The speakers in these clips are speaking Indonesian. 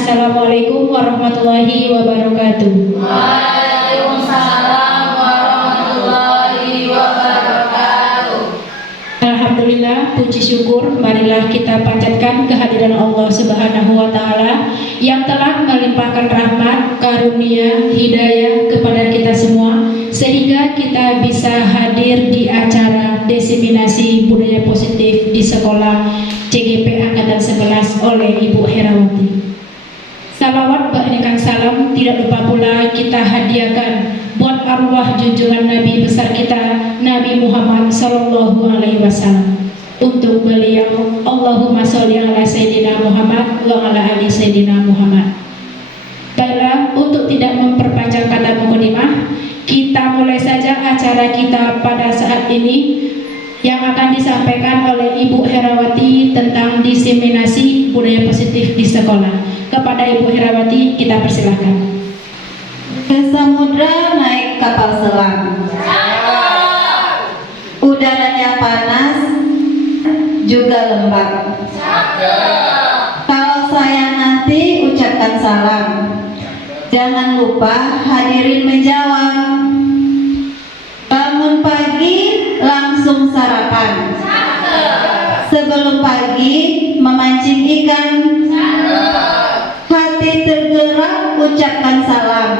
Assalamualaikum warahmatullahi wabarakatuh. Waalaikumsalam warahmatullahi wabarakatuh. Alhamdulillah, puji syukur marilah kita panjatkan kehadiran Allah Subhanahu wa taala yang telah melimpahkan rahmat, karunia, hidayah kepada kita semua sehingga kita bisa hadir di acara diseminasi budaya positif di sekolah CGP Angkatan 11 oleh Ibu Herawati. Salawat beraneka salam tidak lupa pula kita hadiahkan buat arwah junjungan Nabi besar kita Nabi Muhammad Sallallahu Alaihi Wasallam. Untuk beliau, Allahumma sholli ala Sayyidina Muhammad wa ala ali Sayyidina Muhammad. Baiklah, untuk tidak memperpanjang kata mukadimah, kita mulai saja acara kita pada saat ini yang akan disampaikan oleh Ibu Herawati tentang diseminasi budaya positif di sekolah. Kepada Ibu Herawati kita persilahkan. Ke samudra naik kapal selam. Udaranya panas juga lembab. Kalau saya nanti ucapkan salam, jangan lupa hadirin menjawab. Bangun pagi langsung sarapan. Sebelum pagi memancing ikan. Hati tergerak ucapkan salam.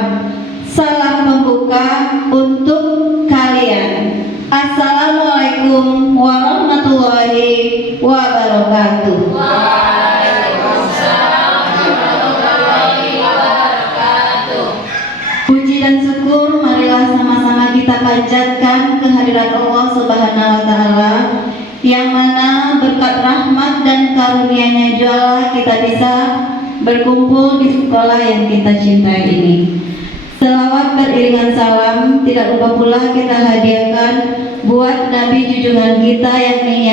Salam pembuka untuk kalian. Assalamualaikum warahmatullahi wabarakatuh. Waalaikumsalam warahmatullahi wabarakatuh. Puji dan syukur marilah sama-sama kita panjatkan kehadirat Allah Subhanahu wa taala yang mana berkat rahmat dan karunia-Nya jualah kita bisa berkumpul di sekolah yang kita cintai ini. Selawat beriringan salam tidak lupa pula kita hadiahkan buat Nabi junjungan kita yakni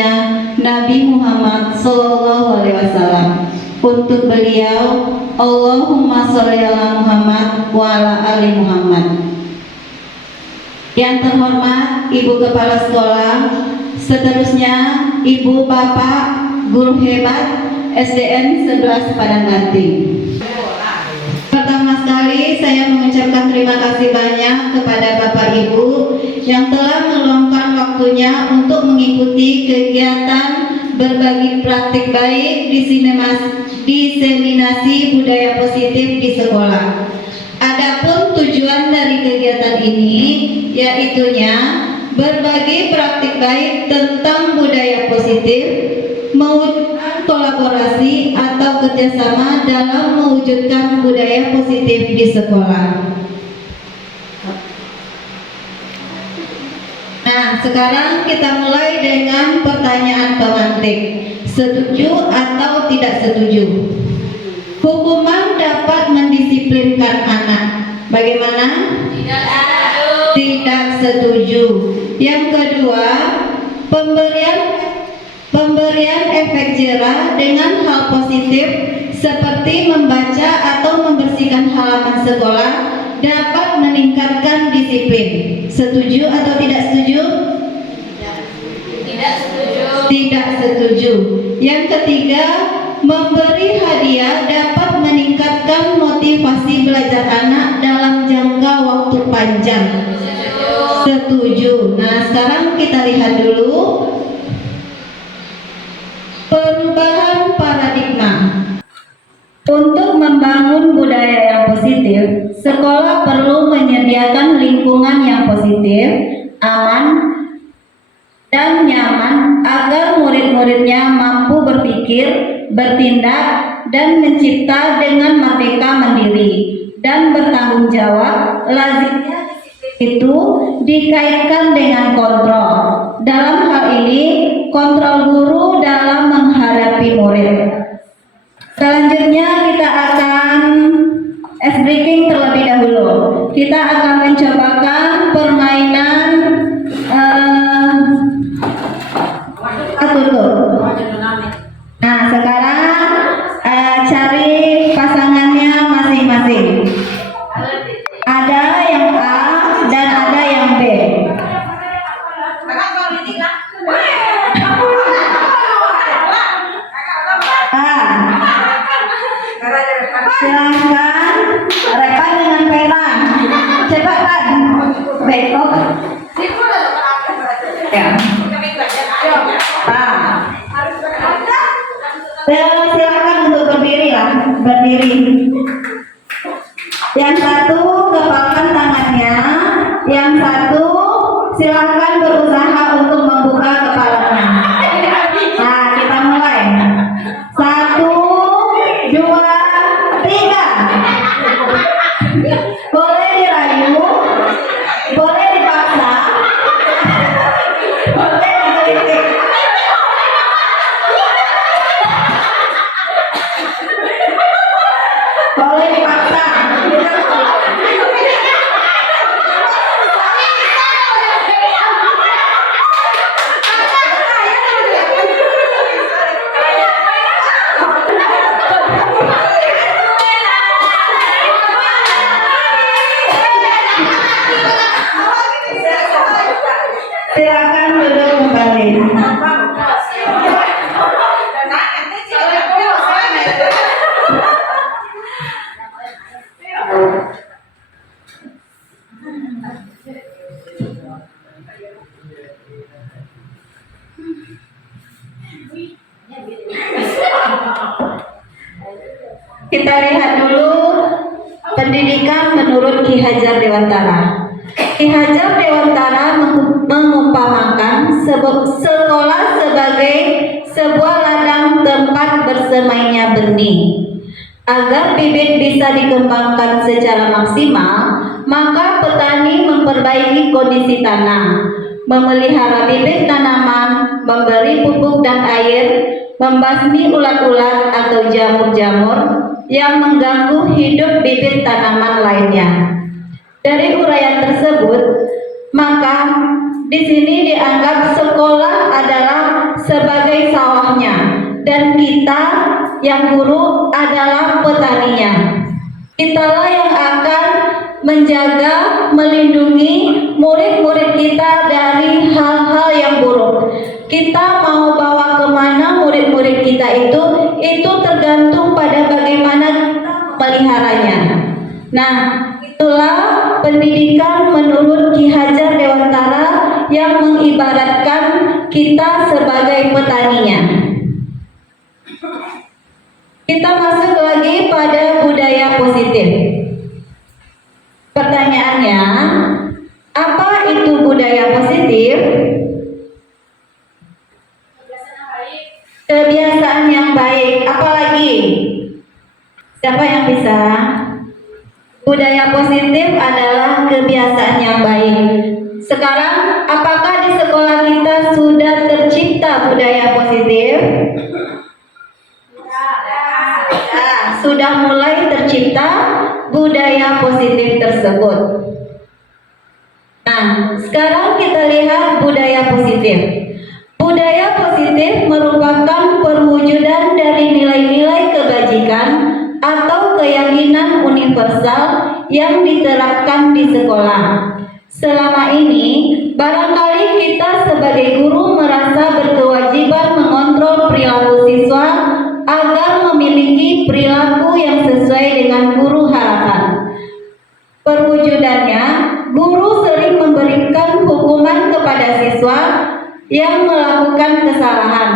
Nabi Muhammad Sallallahu Alaihi Wasallam. Untuk beliau, Allahumma sholli ala Muhammad wa ala ali Muhammad. Yang terhormat Ibu Kepala Sekolah, seterusnya Ibu Bapak Guru Hebat SDN 11 Padangganti. Pertama sekali saya mengucapkan terima kasih banyak kepada Bapak Ibu yang telah meluangkan waktunya untuk mengikuti kegiatan berbagi praktik baik diseminasi budaya positif di sekolah. Adapun tujuan dari kegiatan ini yaitunya berbagi praktik baik tentang budaya positif, mewujudkan kolaborasi atau kerjasama dalam mewujudkan budaya positif di sekolah. Nah, sekarang kita mulai dengan pertanyaan pemantik. Setuju atau tidak setuju? Hukuman dapat mendisiplinkan anak. Bagaimana? Tidak setuju. Yang kedua, pemberian efek jerah dengan hal positif seperti membaca atau membersihkan halaman sekolah dapat meningkatkan disiplin. Setuju atau tidak setuju? Tidak setuju. Tidak setuju. Yang ketiga, memberi hadiah dapat meningkatkan motivasi belajar anak dalam jangka waktu panjang. Setuju. Nah, sekarang kita lihat dulu perubahan paradigma. Untuk membangun budaya yang positif, sekolah perlu menyediakan lingkungan yang positif, aman, dan nyaman agar murid-muridnya mampu berpikir, bertindak, dan mencipta dengan merdeka mandiri dan bertanggung jawab. Lazimnya itu dikaitkan dengan kontrol. Dalam hal ini, kontrol guru dalam menghadapi murid. Selanjutnya kita akan ice breaking terlebih dahulu. Kita akan mencobakan permainan tutup. Nah, sekarang cari pasangannya masing-masing. Ada yang A dan ada yang B. Silakan untuk berdiri lah, berdiri. Yang satu kepalkan tangannya, yang satu silakan berusaha untuk membuka kepalanya. Nah, kita mulai. 1, 2, 3. Boleh dirayu, boleh dipaksa, boleh dikritik. Boleh dipaksa. Silakan duduk kembali. Kita lihat dulu pendidikan menurut Ki Hajar Dewantara. Ki Hajar Dewantara mengumpamakan sekolah sebagai sebuah ladang tempat bersemainya benih. Agar bibit bisa dikembangkan secara maksimal, maka petani memperbaiki kondisi tanah, memelihara bibit tanaman, memberi pupuk dan air, membasmi ulat-ulat atau jamur-jamur yang mengganggu hidup bibit tanaman lainnya. Dari uraian tersebut, maka di sini dianggap sekolah adalah sebagai sawahnya dan kita yang guru adalah petaninya. Kitalah yang akan menjaga, melindungi murid-murid kita dari hal-hal yang buruk. Kita mau bawa kemana murid-murid kita itu tergantung pada bagaimana meliharanya. Nah, itulah pendidikan menurut Ki Hajar Dewantara yang mengibaratkan kita sebagai petaninya. Kita masuk lagi pada budaya positif. Pertanyaannya, apa itu budaya positif? Kebiasaan yang baik. Apalagi? Siapa yang bisa? Budaya positif adalah kebiasaan yang baik. Sekarang, apakah di sekolah kita sudah tercipta budaya positif? Sudah mulai tercipta budaya positif tersebut. Nah, sekarang kita lihat budaya positif. Budaya positif merupakan perwujudan dari nilai-nilai kebajikan atau keyakinan universal yang diterapkan di sekolah. Selama ini, barangkali kita sebagai guru merasa berkewajiban mengontrol perilaku siswa agar memiliki perilaku yang sesuai dengan guru harapan. Perwujudannya, guru sering memberikan hukuman kepada siswa yang melakukan kesalahan,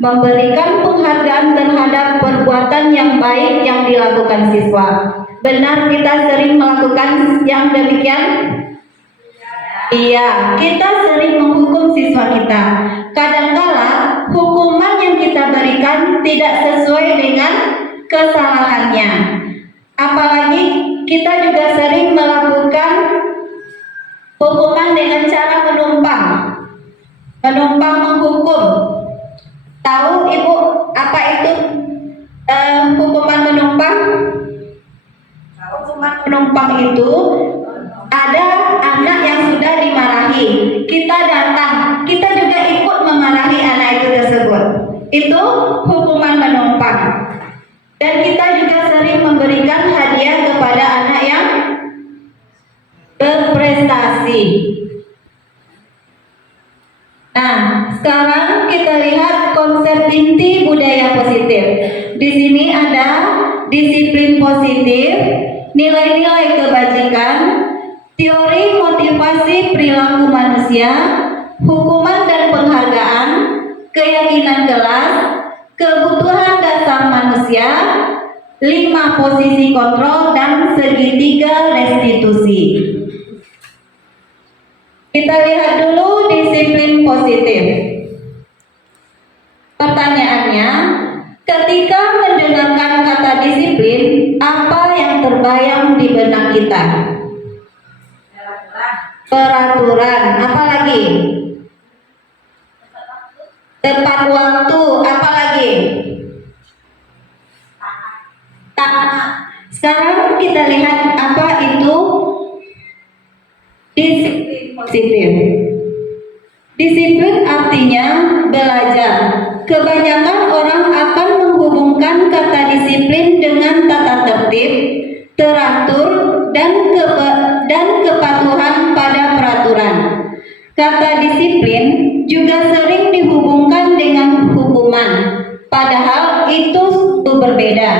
memberikan penghargaan terhadap perbuatan yang baik yang dilakukan siswa. Benar kita sering melakukan yang demikian? Iya, kita sering menghukum siswa kita. Kadangkala hukuman yang kita berikan tidak sesuai dengan kesalahannya. Apalagi kita juga sering melakukan hukuman dengan cara menumpang menghukum. Tahu Ibu apa itu hukuman menumpang? Hukuman menumpang itu ada anak yang sudah dimarahi, kita datang, kita juga ikut memarahi anak itu tersebut. Itu hukuman menumpang. Dan kita juga sering memberikan hadiah kepada anak yang berprestasi. Nah, sekarang kita lihat konsep inti budaya positif. Di sini ada disiplin positif, nilai-nilai kebajikan, teori motivasi perilaku manusia, hukuman dan penghargaan, keyakinan kelas, kebutuhan dasar manusia, 5 posisi kontrol, dan segitiga restitusi. Kita lihat dulu disiplin positif. Pertanyaannya, ketika mendengarkan kata disiplin, apa yang terbayang di benak kita? Peraturan. Apa lagi? Tepat waktu. Apa lagi? Taat. Sekarang kita lihat apa itu disiplin positif. Disiplin artinya belajar. Kebanyakan orang akan menghubungkan kata disiplin dengan tata tertib, teratur, dan kepatuhan pada peraturan. Kata disiplin juga sering dihubungkan dengan hukuman, padahal itu berbeda.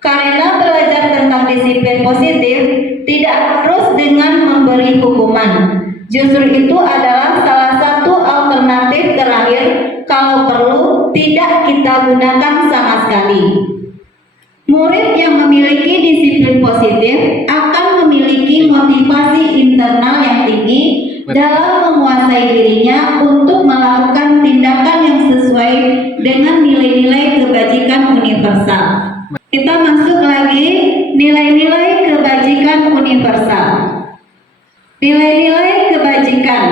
Karena belajar tentang disiplin positif tidak harus dengan memberi hukuman. Justru itu adalah salah satu alternatif terakhir kalau perlu tidak kita gunakan sama sekali. Murid yang memiliki disiplin positif akan memiliki motivasi internal yang tinggi dalam menguasai dirinya untuk melakukan tindakan yang sesuai dengan nilai-nilai kebajikan universal. Kita masuk lagi nilai-nilai kebajikan universal. Nilai-nilai kebajikan.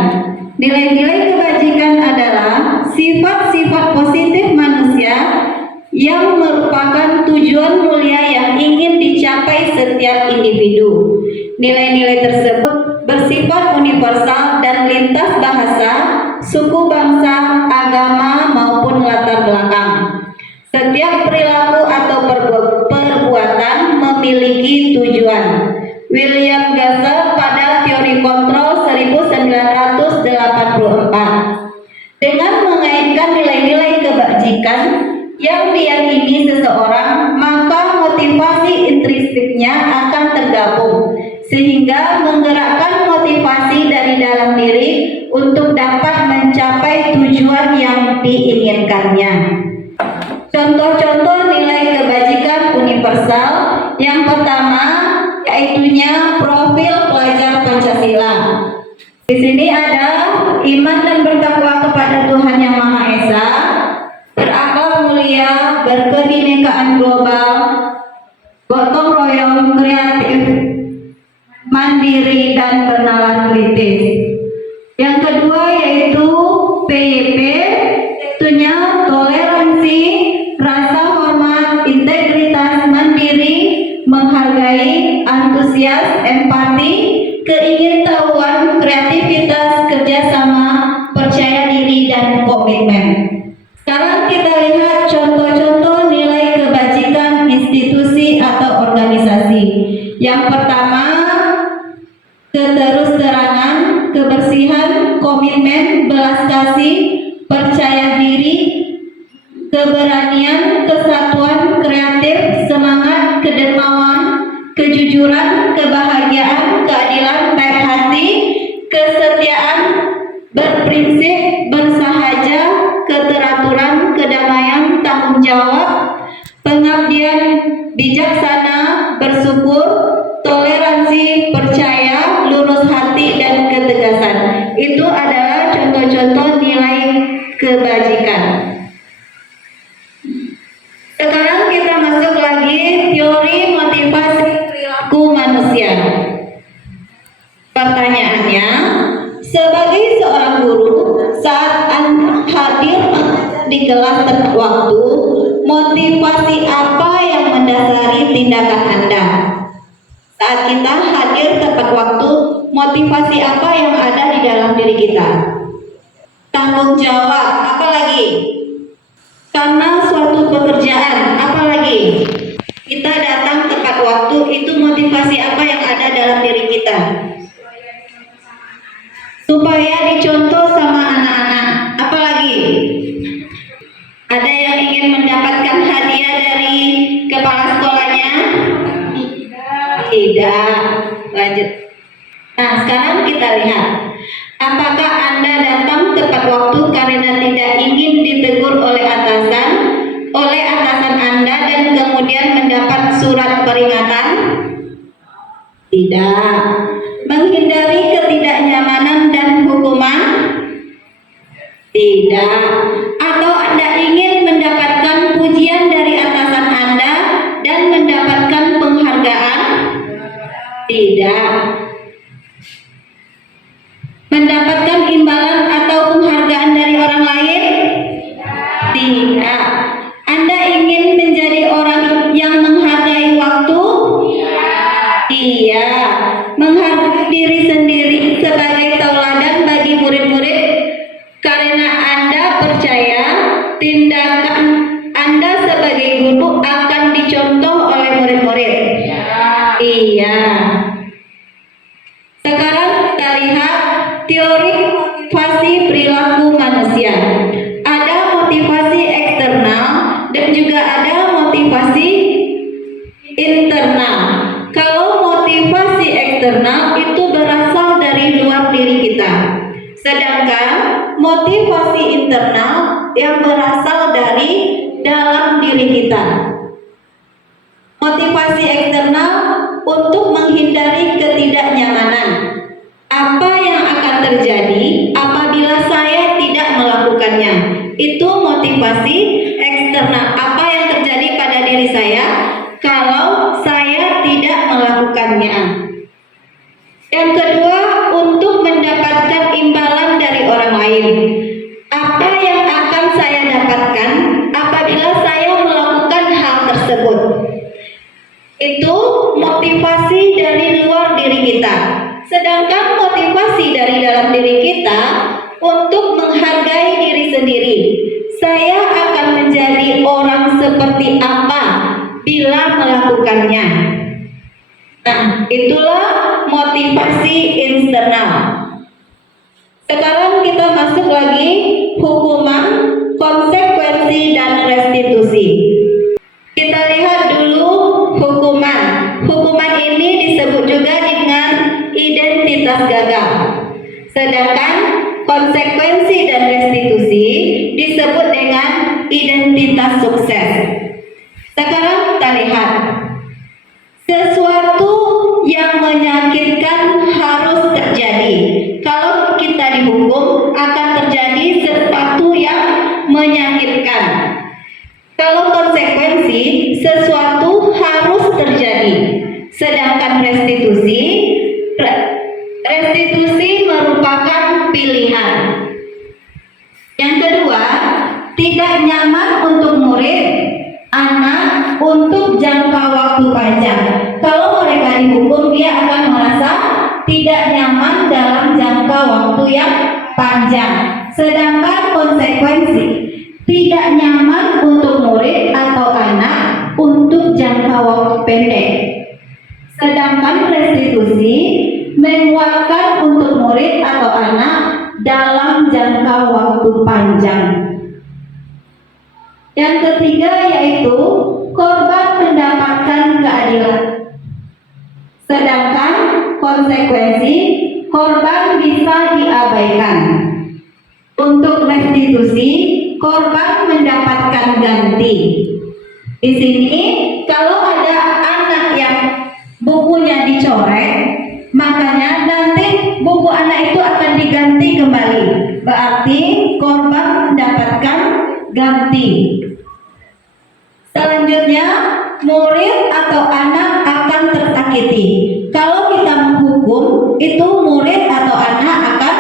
Nilai-nilai kebajikan adalah sifat-sifat positif manusia yang merupakan tujuan mulia yang ingin dicapai setiap individu. Nilai-nilai tersebut bersifat universal dan lintas bahasa, suku, bangsa, agama, maupun latar belakang. Setiap perilaku atau perbuatan memiliki tujuan. William Gasser pada teori kontrol 1984. Dengan mengaitkan nilai-nilai kebajikan yang diyakini seseorang, maka motivasi intrinsiknya akan tergabung, sehingga menggerakkan motivasi dari dalam diri untuk dapat mencapai tujuan yang diinginkannya. Contoh-contoh nilai kebajikan universal. Yang pertama, yaitunya profil pelajar Pancasila. Di sini ada iman dan bertakwa kepada Tuhan Yang Maha Esa, berakhlak mulia, berkebinekaan global, gotong royong, kreatif, mandiri, dan bernalar kritis. Yang kedua yaitu PYP, yaitunya toleransi, rasa hormat, integritas, mandiri, menghargai, antusias, empati, keingintahuan, kreativitas, kerjasama, percaya diri, dan komitmen. Sekarang kita lihat contoh-contoh nilai kebajikan institusi atau organisasi. Yang pertama, keterus-terangan, kebersihan, komitmen, belas kasih, percaya diri, keberanian, kesatuan, kreatif, semangat, kedermawan, kejujuran, kebahagiaan, keadilan, baik hati, kesetiaan, berprinsip, bersahaja, keteraturan, kedamaian, tanggung jawab, pengabdian, bijaksana, bersyukur, toleransi, percaya, lurus hati, dan ketegasan. Itu adalah contoh-contoh nilai kebajikan. Sekarang kita masuk lagi teori motivasi perilaku manusia. Pertanyaannya, sebagai seorang guru, saat Anda hadir di kelas tepat waktu, motivasi apa yang mendasari tindakan Anda? Saat kita hadir tepat waktu, motivasi apa yang ada di dalam diri kita? Tanggung jawab, apa lagi? Karena suatu pekerjaan, apa lagi? Kita datang tepat waktu, itu motivasi apa yang ada dalam diri kita? Supaya dicontoh sama anak-anak, apa lagi? Ada yang ingin mendapatkan hadiah dari kepala sekolahnya? Tidak. Lanjut. Nah, sekarang kita lihat. Apakah Anda datang tepat waktu karena tidak ingin ditegur oleh atasan, oleh atasan Anda dan kemudian mendapat surat peringatan? Tidak. Menghindari ketidaknyamanan dan hukuman? Tidak. Atau Anda ingin mendapatkan pujian dari atasan Anda dan mendapatkan penghargaan? Tidak. Mendapatkan imbalan atau penghargaan dari orang lain? Tidak. Anda ingin menjadi orang yang menghargai waktu? Iya. Menghargai diri sendiri sebagai tauladan bagi murid-murid karena Anda percaya tindakan Anda sebagai guru akan dicontoh oleh murid-murid. Iya. Sekarang kita lihat teori motivasi perilaku manusia. Ada motivasi eksternal dan juga ada motivasi internal. Kalau motivasi eksternal itu berasal dari luar diri kita, sedangkan motivasi internal yang berasal dari dalam diri kita. Motivasi eksternal untuk menghindari ketidaknyamanan. Apa yang akan terjadi apabila saya tidak melakukannya? Itu motivasi eksternal. Apa yang terjadi pada diri saya kalau saya tidak melakukannya? Yang kedua, untuk mendapatkan imbalan dari orang lain. Apa yang akan saya dapatkan apabila saya melakukan hal tersebut? Itu motivasi dari luar diri kita. Sedangkan motivasi dari dalam diri kita untuk menghargai diri sendiri. Saya akan menjadi orang seperti apa bila melakukannya. Nah, itulah motivasi internal. Sekarang kita masuk lagi hukuman, konsekuensi, dan restitusi. Kita lihat dulu hukuman. Hukuman ini disebut juga dengan identitas gagal. Sedangkan konsekuensi dan restitusi disebut dengan identitas sukses. Sekarang kita lihat. Sesuatu yang menyakitkan harus terjadi. Kalau kita dihukum akan terjadi sesuatu yang menyakitkan. Kalau konsekuensi, sesuatu harus terjadi. Sedangkan restitusi merupakan pilihan. Yang kedua, tidak nyaman untuk murid, anak untuk jangka waktu panjang. Kalau mereka dihukum, dia akan merasa tidak nyaman dalam jangka waktu yang panjang. Sedangkan konsekuensi, tidak nyaman untuk murid atau anak untuk jangka waktu pendek. Sedangkan restitusi menguatkan untuk murid atau anak dalam jangka waktu panjang. Yang ketiga yaitu korban mendapatkan keadilan. Sedangkan konsekuensi, korban bisa diabaikan. Untuk restitusi, korban mendapatkan ganti. Di sini kalau ada anak yang bukunya dicoret, makanya nanti buku anak itu akan diganti kembali. Berarti korban mendapatkan ganti. Selanjutnya, murid atau anak akan tersakiti. Kalau kita menghukum, itu murid atau anak akan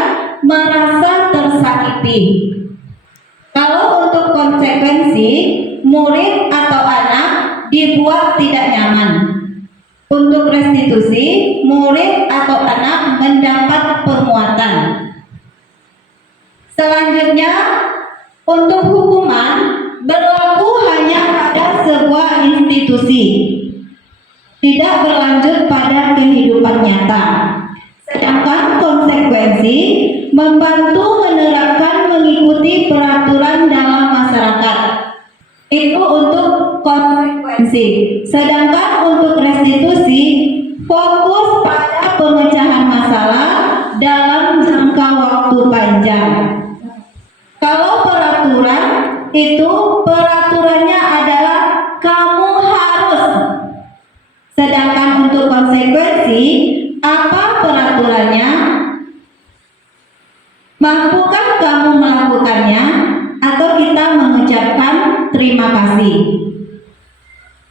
merasa tersakiti. Kalau untuk konsekuensi, murid atau anak dibuat tidak nyaman. Untuk restitusi, murid atau anak mendapat penguatan. Selanjutnya, untuk hukuman berlaku hanya pada sebuah institusi, tidak berlanjut pada kehidupan nyata. Sedangkan konsekuensi membantu menerapkan mengikuti peraturan dalam masyarakat. Itu untuk konsekuensi. Sedangkan untuk restitusi fokus pada pemecahan masalah dalam jangka waktu panjang. Kalau peraturan itu peraturannya terima kasih.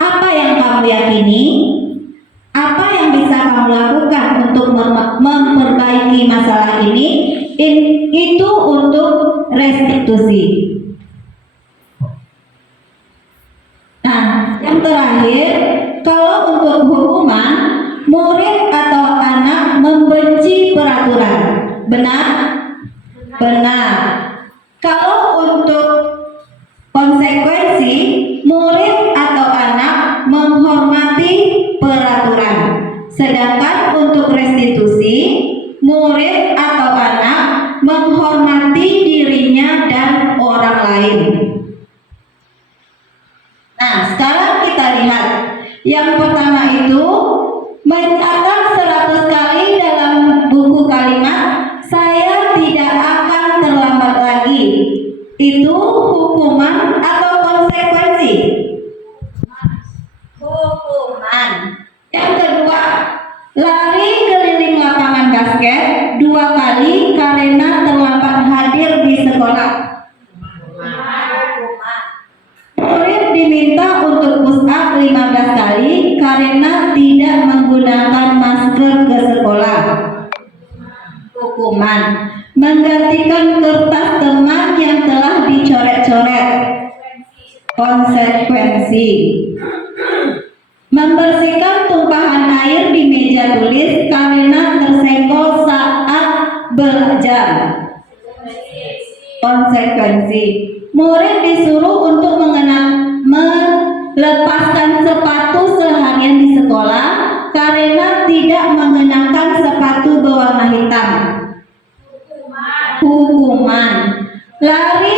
Apa yang kamu yakini? Apa yang bisa kamu lakukan untuk memperbaiki masalah ini? Itu untuk restitusi. Nah, yang terakhir, kalau untuk hukuman, murid atau anak membenci peraturan. Benar? Benar. Kalau untuk konsekuensi, murid atau anak menghormati peraturan. Sedangkan untuk restitusi, murid atau anak menghormati dirinya dan orang lain. Nah, sekarang kita lihat. Yang pertama itu mencatat 100 kali dalam buku kalimat saya tidak akan terlambat lagi. Itu hukuman atau konsekuensi? Hukuman. Yang kedua, lari keliling lapangan basket 2 kali karena terlambat hadir di sekolah. Murid diminta untuk push up 15 kali karena tidak menggunakan masker ke sekolah. Hukuman. Menggantikan kertas teman yang telah dicoret-coret. Konsekuensi. Membersihkan tumpahan air di meja tulis karena tersenggol saat belajar. Konsekuensi. Murid disuruh untuk melepaskan sepatu seharian di sekolah karena tidak mengenakan sepatu berwarna hitam. Hukuman. Lari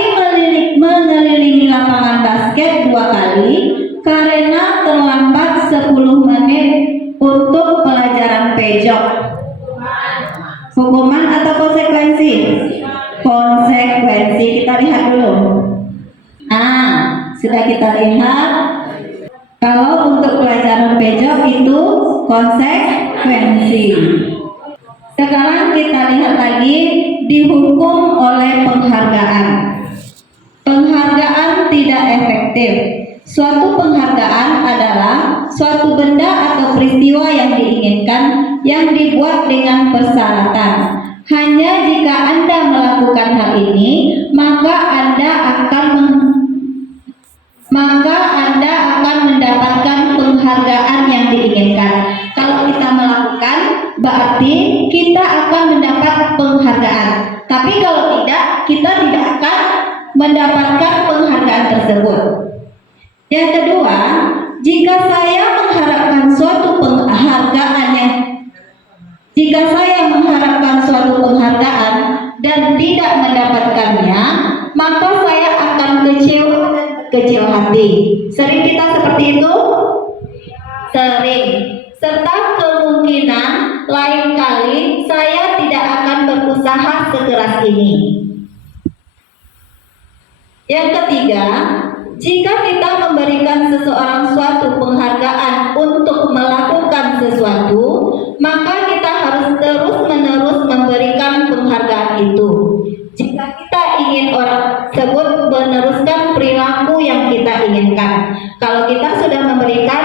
mengelilingi lapangan basket 2 kali karena terlambat 10 menit untuk pelajaran pejok. Hukuman atau konsekuensi? Konsekuensi. Kita lihat dulu. Nah, sudah kita lihat. Kalau untuk pelajaran pejok itu konsekuensi. Sekarang kita lihat lagi dihukum oleh penghargaan. Penghargaan tidak efektif. Suatu penghargaan adalah suatu benda atau peristiwa yang diinginkan yang dibuat dengan persyaratan. Hanya jika Anda melakukan hal ini, maka Anda akan mendapatkan penghargaan yang diinginkan. Kalau kita melakukan, berarti kita akan mendapat penghargaan. Tapi kalau tidak, kita tidak akan mendapatkan penghargaan tersebut. Yang kedua, jika saya mengharapkan suatu penghargaan dan tidak mendapatkannya, maka saya akan kecewa dan kecil hati. Sering kita seperti itu? Sering. Serta kemungkinan lain kali saya tidak akan berusaha sekeras ini. Yang ketiga, jika kita memberikan seseorang suatu penghargaan untuk melakukan sesuatu, maka kita harus terus-menerus memberikan penghargaan itu. Jika kita ingin orang tersebut meneruskan perilaku yang kita inginkan, kalau kita sudah memberikan,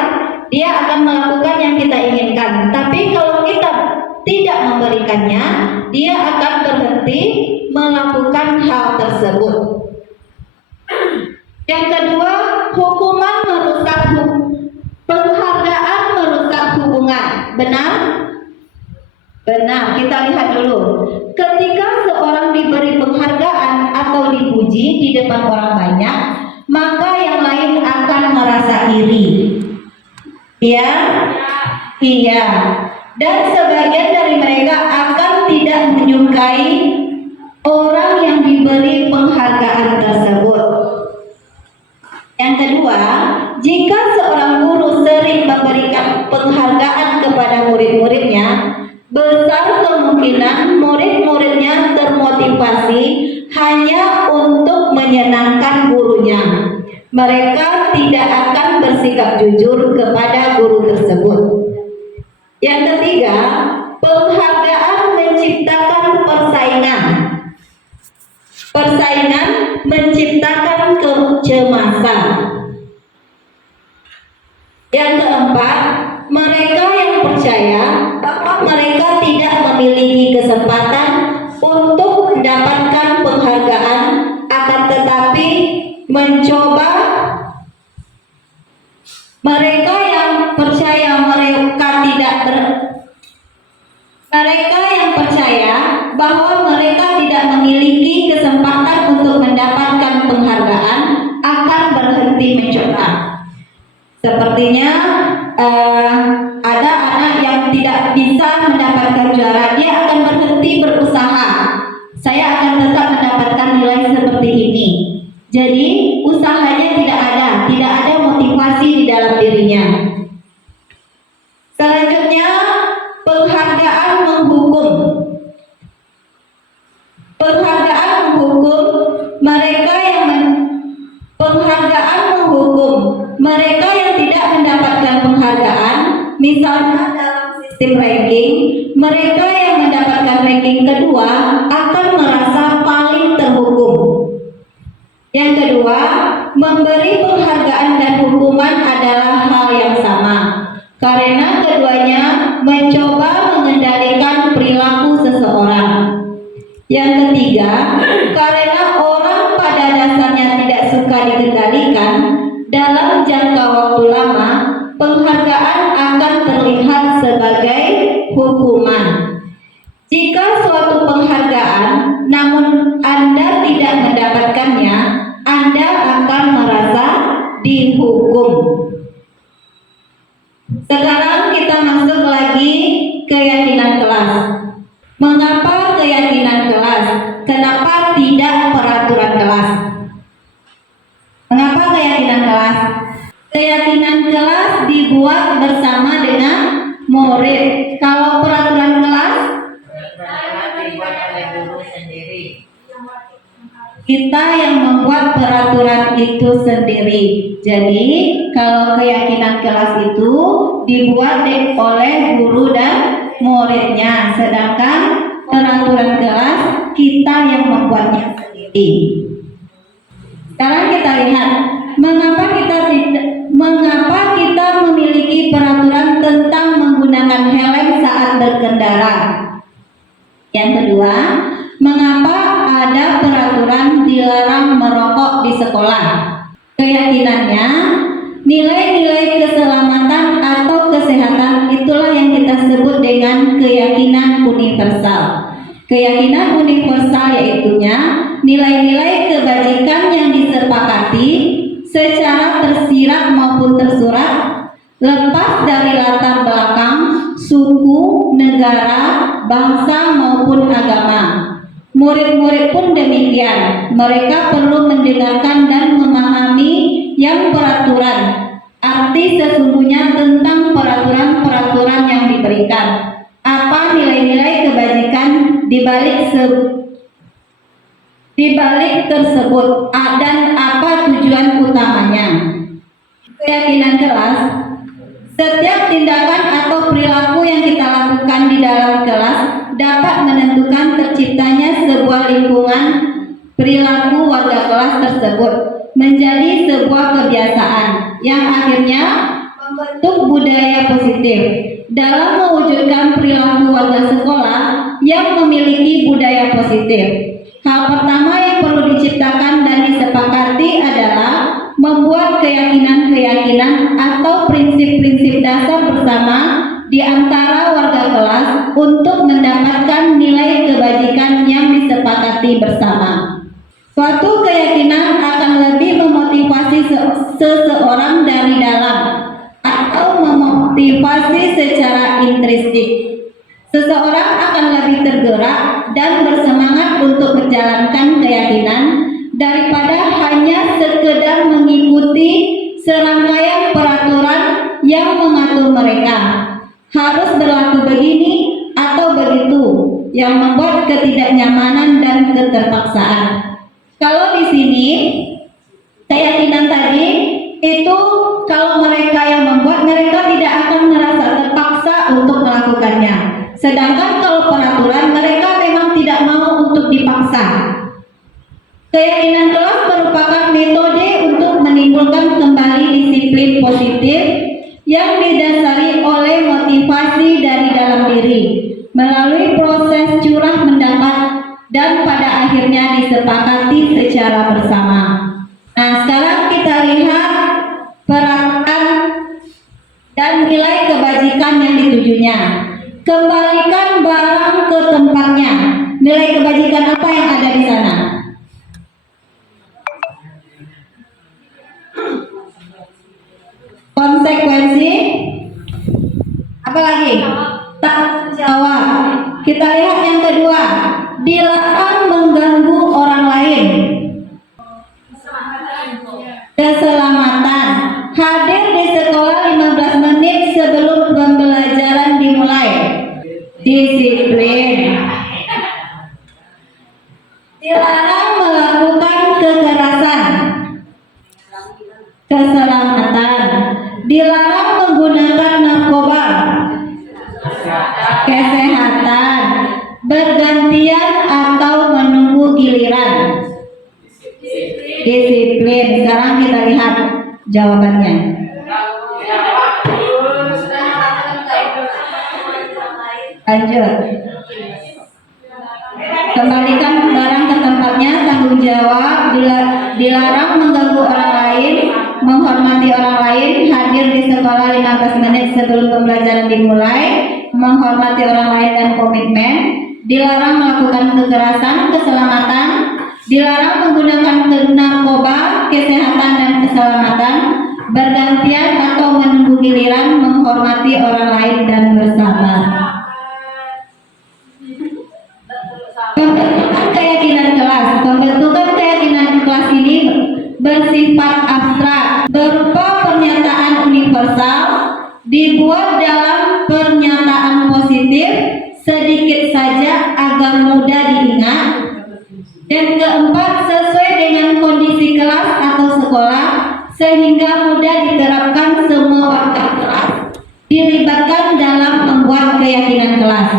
dia akan melakukan yang kita inginkan. Tapi kalau kita tidak memberikannya, dia akan berhenti melakukan hal tersebut. Yang kedua, hukuman merusak penghargaan merusak hubungan. Benar? Benar. Kita lihat dulu. Ketika seorang diberi penghargaan atau dipuji di depan orang banyak, maka yang lain akan merasa iri. Iya? Iya. Dan sebagian dari mereka akan tidak menyukai orang yang diberi penghargaan tersebut. Yang kedua, jika seorang guru sering memberikan penghargaan kepada murid-muridnya, besar kemungkinan murid-muridnya termotivasi hanya untuk menyenangkan gurunya. Mereka tidak akan bersikap jujur kepada guru tersebut. Yang ketiga, penghargaan menciptakan persaingan. Persaingan menciptakan kecemasan. Yang keempat, mereka yang percaya bahwa mereka tidak memiliki kesempatan untuk mendapatkan penghargaan, akan tetapi mencoba. Mereka yang percaya bahwa mereka tidak memiliki kesempatan untuk mendapatkan penghargaan akan berhenti mencoba. Sepertinya ada anak yang tidak bisa mendapatkan juara, dia akan berhenti berusaha. Saya akan tetap mendapatkan nilai seperti ini. Jadi usahanya tidak ada motivasi di dalam dirinya. Selanjutnya, penghargaan menghukum. Mereka yang tidak mendapatkan penghargaan, misalnya dalam sistem ranking, mereka yang mendapatkan ranking kedua akan merasa paling terhukum. Yang kedua, memberi penghargaan dan hukuman adalah hal yang sama, karena keduanya mencoba mengendalikan perilaku seseorang. Yang ketiga, karena orang pada dasarnya tidak suka dikendalikan, dalam jangka waktu lama, penghargaan akan terlihat sebagai hukuman. Jika suatu penghargaan, namun Anda tidak mendapatkannya, Anda akan merasa dihukum. Sekarang kita masuk lagi keyakinan kelas. Mengapa keyakinan kelas? Kenapa tidak peraturan kelas? Mengapa keyakinan kelas? Keyakinan kelas dibuat bersama dengan murid. Kalau peraturan kelas dibuat oleh guru sendiri. Kita yang membuat peraturan itu sendiri. Jadi kalau keyakinan kelas itu dibuat oleh guru dan muridnya, sedangkan peraturan kelas kita yang membuatnya sendiri. Sekarang kita lihat mengapa kita memiliki peraturan tentang menggunakan helm saat berkendara. Yang kedua, mengapa ada peraturan dilarang merokok di sekolah? Keyakinannya, nilai-nilai keselamatan atau kesehatan itulah yang kita sebut dengan keyakinan universal. Keyakinan universal yaitunya nilai-nilai kebajikan yang disepakati secara tersirat maupun tersurat, lepas dari latar belakang, suku, negara, bangsa maupun agama. Murid-murid pun demikian. Mereka perlu mendengarkan dan memahami yang peraturan, arti sesungguhnya tentang peraturan-peraturan yang diberikan. Apa nilai-nilai kebajikan di balik tersebut dan apa tujuan utamanya. Keyakinan kelas, setiap tindakan atau perilaku yang kita lakukan di dalam kelas dapat menentukan terciptanya sebuah lingkungan perilaku warga kelas tersebut menjadi sebuah kebiasaan yang akhirnya membentuk budaya positif. Dalam mewujudkan perilaku warga sekolah yang memiliki budaya positif, hal pertama yang perlu diciptakan dan disepakati adalah membuat keyakinan-keyakinan atau prinsip-prinsip dasar bersama di antara warga kelas untuk mendapatkan nilai kebajikan yang disepakati bersama. Suatu keyakinan akan lebih memotivasi seseorang dari dalam atau memotivasi secara intrinsik. Seseorang akan lebih tergerak dan bersemangat untuk menjalankan keyakinan daripada hanya sekedar mengikuti serangkaian peraturan yang mengatur mereka. Harus berlaku begini atau begitu, yang membuat ketidaknyamanan dan keterpaksaan. Kalau di sini keyakinan tadi itu kalau mereka yang membuat, mereka tidak akan merasa terpaksa untuk melakukannya. Sedangkan kalau peraturan, mereka memang tidak mau untuk dipaksa. Keyakinan kelas merupakan metode untuk menimbulkan kembali disiplin positif yang didasari oleh motivasi dari dalam diri melalui proses curah mendapat dan pada akhirnya disepakati secara bersama. Nah, sekarang kita lihat peraturan dan nilai kebajikan yang ditujunya. Kembalikan barang ke tempatnya. Nilai kebajikan apa yang ada di sana? Konsekuensi apa lagi? Tanggung jawab. Kita lihat yang kedua, dilarang mengganggu orang lain. Keselamatan. Hadir di sekolah 15 menit sebelum pembelajaran dimulai. Disiplin. Dilarang melakukan kekerasan. Keselamatan. Dilarang menggunakan narkoba. Kesehatan. Bergantian atau menunggu giliran. Disiplin. Sekarang kita lihat jawabannya. Lanjut. Kembalikan barang ke tempatnya, tanggung jawab, dilarang mengganggu orang lain, menghormati orang lain, hadir di sekolah 15 menit sebelum pembelajaran dimulai, menghormati orang lain dan komitmen, dilarang melakukan kekerasan, keselamatan, dilarang menggunakan narkoba, kesehatan dan keselamatan, bergantian atau menunggu giliran, menghormati orang lain dan bersabar. Pembentukan keyakinan kelas. Pembentukan keyakinan kelas ini bersifat abstrak, berupa pernyataan universal, dibuat dalam pernyataan positif, sedikit saja agar mudah diingat. Dan keempat, sesuai dengan kondisi kelas atau sekolah, sehingga mudah diterapkan semua warga kelas, dilibatkan dalam membuat keyakinan kelas.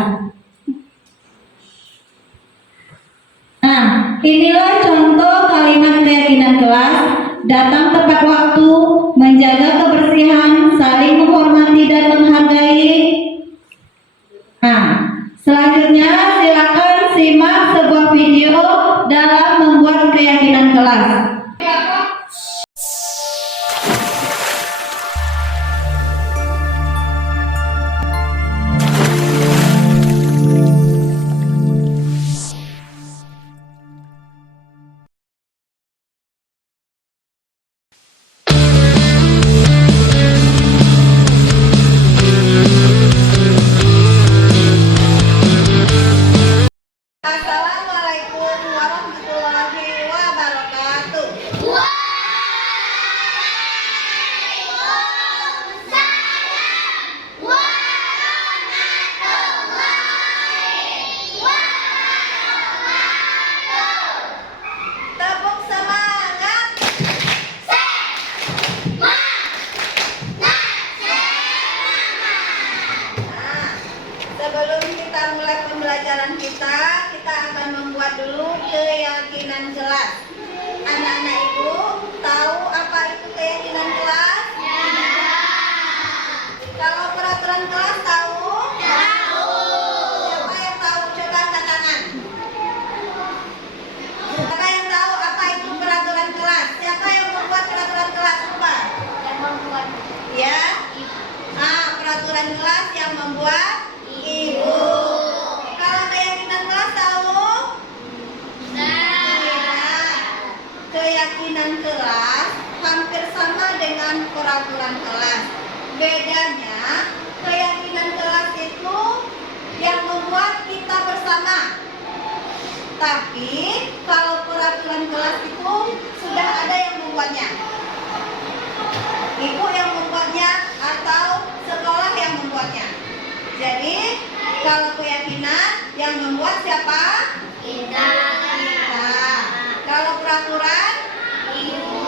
Nah, inilah contoh kalimat keyakinan kelas: datang tepat waktu, menjaga kebersihan, saling menghormati dan menghargai. Nah, selanjutnya silakan simak sebuah video dalam membuat keyakinan kelas. Assalamualaikum warahmatullahi wabarakatuh. Tepuk semangat. Sebelum kita mulai pembelajaran kita akan membuat dulu keyakinan kelas. Anak-anak ibu tahu apa itu keyakinan kelas? Kalau peraturan kelas tahu? Siapa yang tahu? Coba angkat tangan. Siapa yang tahu apa itu peraturan kelas? Siapa yang membuat peraturan kelas? Coba. Yang membuat. Ya. Peraturan kelas yang membuat ibu. Kalau keyakinan kelas tahu? Keyakinan kelas hampir sama dengan peraturan kelas. Bedanya, keyakinan kelas itu yang membuat kita bersama. Tapi kalau peraturan kelas itu sudah ada yang membuatnya. Ibu yang membuatnya atau sekolah yang membuatnya. Jadi kalau keyakinan yang membuat siapa? Kita. Kalau peraturan? Ibu.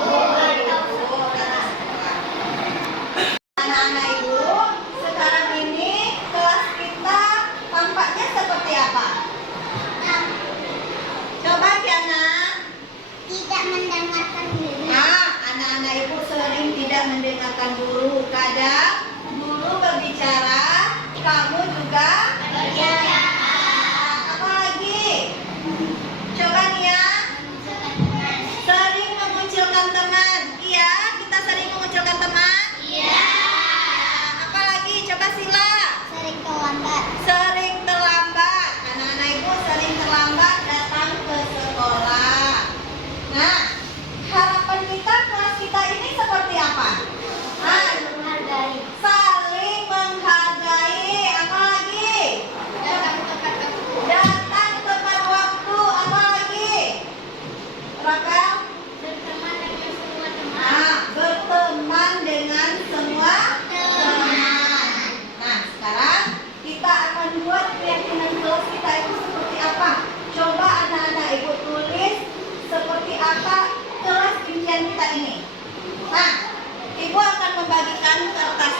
Anak-anak ibu, sekarang ini kelas kita tampaknya seperti apa? Coba Tiana. Tidak mendengarkan guru. Anak-anak ibu sering tidak mendengarkan guru. Kadang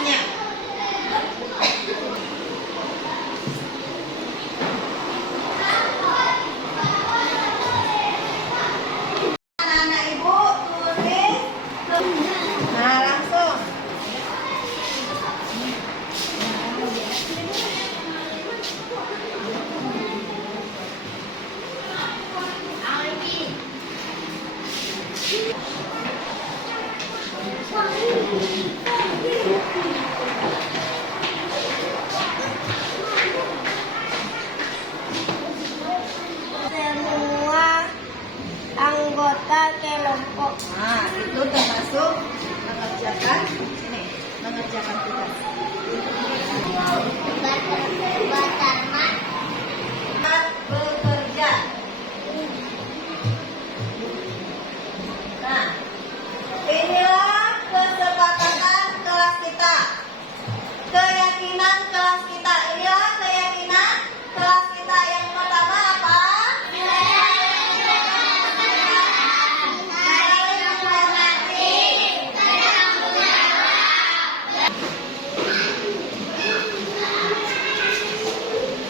kelasnya. Anak-anak ibu tulis. Nah, langsung. Semua anggota kelompok. Nah, itu termasuk mengerjakan tugas. Pertama, Bekerja. Nah, inilah kesepakatan kelas kita. Keyakinan kelas kita. Inilah keyakinan kelas kita. Yang pertama apa?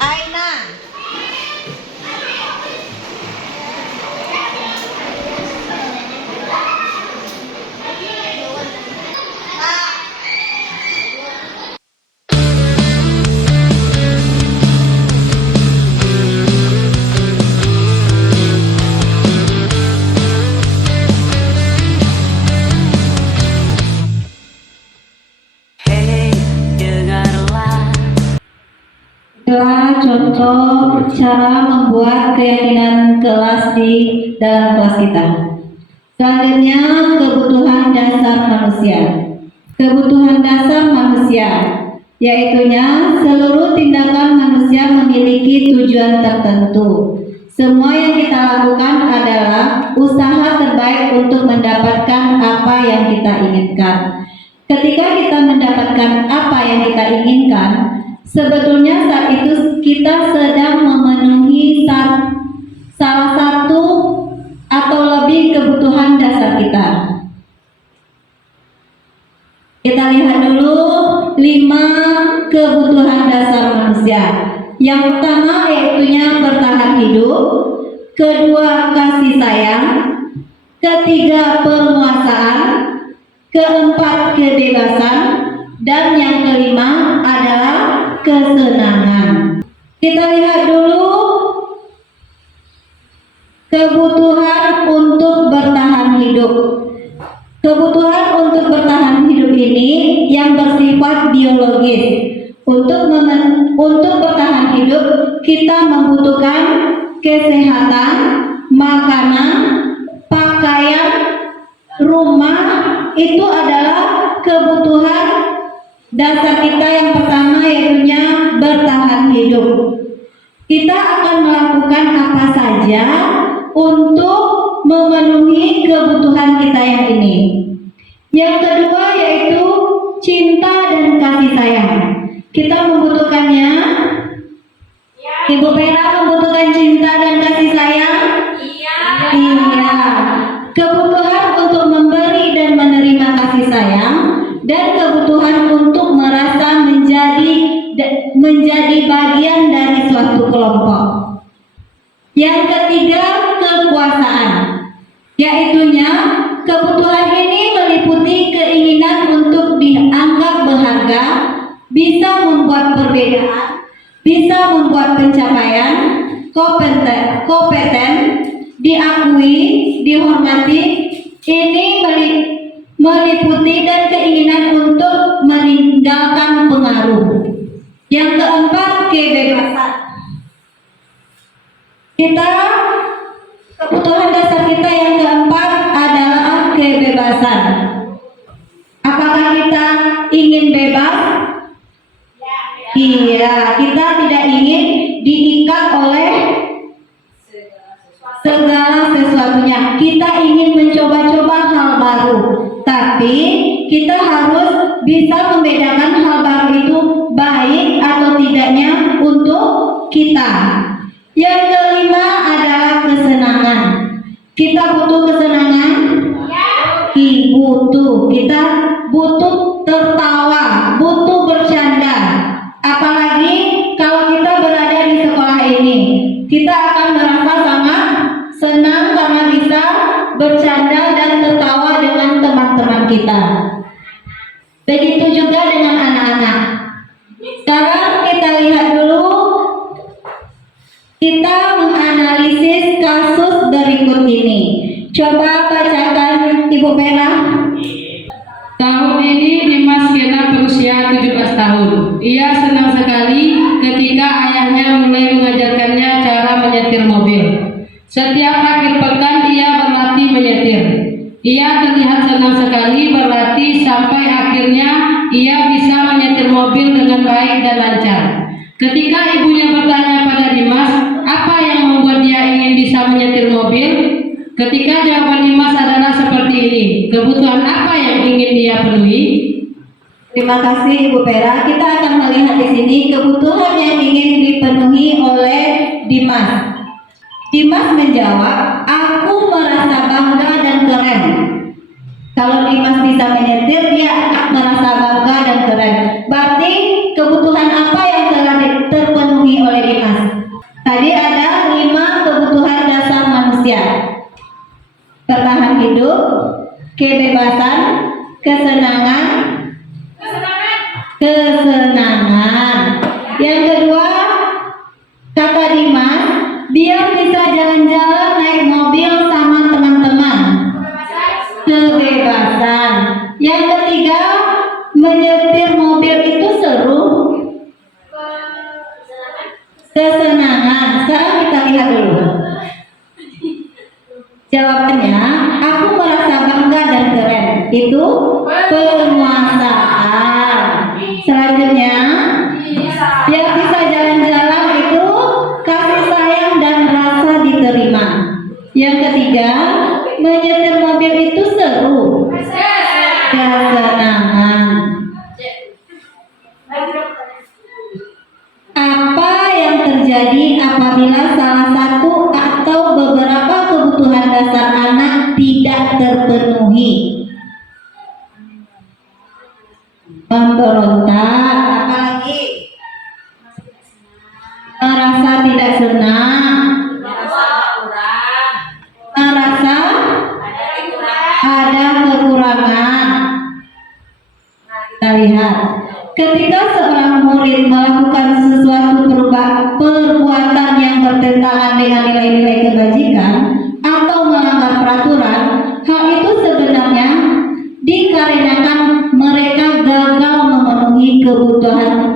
Aina. Inilah contoh cara membuat keyakinan kelas di dalam kelas kita. Selanjutnya, kebutuhan dasar manusia. Kebutuhan dasar manusia, yaitunya seluruh tindakan manusia memiliki tujuan tertentu. Semua yang kita lakukan adalah usaha terbaik untuk mendapatkan apa yang kita inginkan. Ketika kita mendapatkan apa yang kita inginkan, sebetulnya saat itu kita sedang memenuhi salah satu atau lebih kebutuhan dasar kita. Kita lihat dulu 5 kebutuhan dasar manusia. Yang pertama yaitunya bertahan hidup, kedua kasih sayang, ketiga penguasaan, keempat kebebasan, dan yang kelima adalah kesenangan. Kita lihat dulu kebutuhan untuk bertahan hidup. Kebutuhan untuk bertahan hidup ini yang bersifat biologis. Untuk bertahan hidup kita membutuhkan kesehatan, makanan, pakaian, rumah. Itu adalah kebutuhan dasar kita yang pertama, yaitunya bertahan hidup. Kita akan melakukan apa saja untuk memenuhi kebutuhan kita yang ini. Yang kedua yaitu cinta dan kasih sayang. Kita membutuhkannya. Ibu Vera membutuhkan cinta dan kasih sayang? Iya. Kebutuhan untuk memberi dan menerima kasih sayang, dan kebutuhan untuk merasa menjadi bagian dari suatu kelompok. Yang ketiga, kekuasaan, yaitunya kebutuhan ini meliputi keinginan untuk dianggap berharga, bisa membuat perbedaan, bisa membuat pencapaian, kompeten, diakui, dihormati. Ini meliputi dan keinginan untuk meninggalkan pengaruh. Yang keempat, kebebasan. Kebutuhan dasar kita yang keempat adalah kebebasan. Apakah kita ingin bebas? Iya, kita tidak ingin diikat oleh segala sesuatunya. Kita ingin mencoba-coba hal baru, tapi kita harus bisa membedakan hal baru itu baik atau tidaknya untuk kita. Yang kelima adalah kesenangan. Kita butuh kesenangan? Butuh. Kita butuh tertawa, Coba bacakan Ibu Vera. Tahun ini Dimas genap berusia 17 tahun. Ia senang sekali ketika ayahnya mulai mengajarkannya cara menyetir mobil. Setiap akhir pekan ia berlatih menyetir. Ia terlihat senang sekali berlatih sampai akhirnya ia bisa menyetir mobil dengan baik dan lancar. Ketika ibunya bertanya pada Dimas, apa yang membuat dia ingin bisa menyetir mobil? Ketika jawaban Dimas adalah seperti ini, kebutuhan apa yang ingin dia penuhi? Terima kasih Ibu Vera. Kita akan melihat di sini kebutuhan yang ingin dipenuhi oleh Dimas. Dimas menjawab, aku merasa bangga dan keren. Kalau Dimas bisa menyetir, dia merasa bangga dan keren. Berarti kebutuhan apa yang telah terpenuhi oleh Dimas? Tadi ada 5 kebutuhan dasar manusia. Bertahan hidup, kebebasan, kesenangan. Yang kedua, kata Dimas, dia bisa jalan-jalan naik mobil sama teman-teman. Kebebasan. Yang ketiga, menyetir mobil itu seru. Kesenangan. Sekarang kita lihat dulu. Jawabannya, aku merasa bangga dan keren. Itu penguasaan. Selanjutnya, yang bisa jalan-jalan itu kasih sayang dan rasa diterima. Yang ketiga, menyetir mobil itu seru. Kesenangan. Apa yang terjadi apabila salah satu atau beberapa kebutuhan dasar anak tidak terpenuhi? Memberontak, apalagi merasa tidak senang, merasa ada kekurangan. Kita lihat, ketika seorang murid melakukan sesuatu perbuatan yang bertentangan dengan nilai-nilai kebajikan atau melanggar peraturan, hal itu sebenarnya dikarenakan mereka gagal memenuhi kebutuhan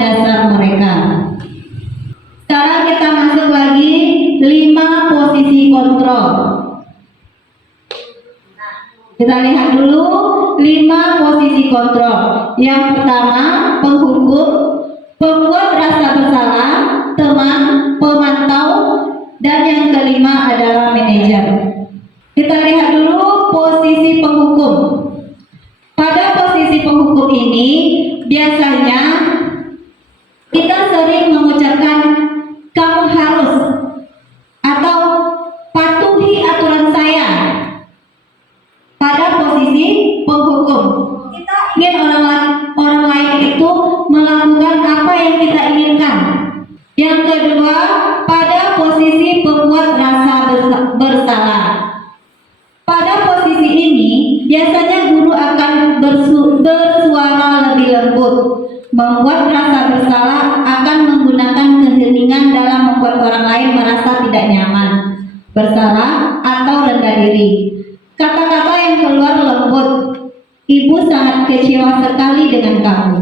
dasar mereka. Sekarang kita masuk lagi 5 posisi kontrol. Kita lihat dulu 5 posisi kontrol. Yang pertama, penghukum, pembuat rasa bersalah, teman, pemantau, dan yang kelima adalah manajer. Kita lihat dulu posisi penghukum. Pada posisi penghukum ini, biasanya kita sering mengucapkan kamu harus atau patuhi aturan saya. Pada posisi penghukum, kita ingin orang lain itu melakukan apa yang kita inginkan. Yang kedua, pada posisi pembuat rasa bersalah. Pada posisi ini, biasanya guru akan bersuara lebih lembut. Membuat rasa bersalah akan menggunakan keheningan dalam membuat orang lain merasa tidak nyaman, bersalah, atau rendah diri. Kata-kata yang keluar lembut, ibu sangat kecewa sekali dengan kamu.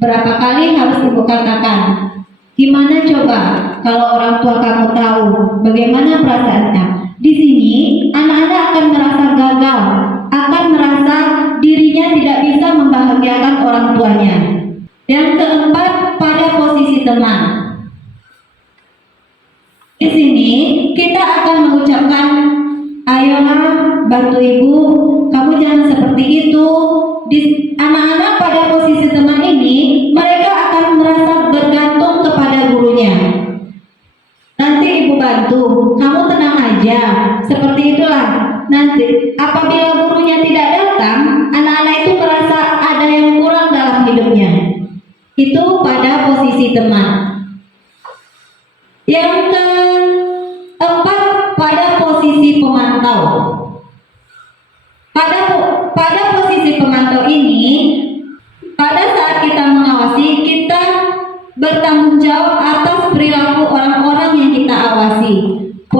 Berapa kali harus ibu katakan? Gimana coba kalau orang tua kamu tahu bagaimana perasaannya? Di sini anak-anak akan merasa gagal, akan merasa dirinya tidak bisa membahagiakan orang tuanya. Yang keempat, pada posisi teman. Di sini kita akan mengucapkan, ayolah bantu ibu, kamu jangan seperti itu. Anak-anak pada posisi teman ini, mereka akan merasa bergantung kepada gurunya. Nanti ibu bantu, kamu tenang aja. Seperti itulah. Nanti apabila gurunya tidak datang, anak-anak itu merasa ada yang kurang dalam hidupnya. Itu pada posisi teman. Yang keempat, pada posisi pemantau. Pada posisi pemantau ini, pada saat kita mengawasi, kita bertanggung jawab atas perilaku orang-orang yang kita awasi.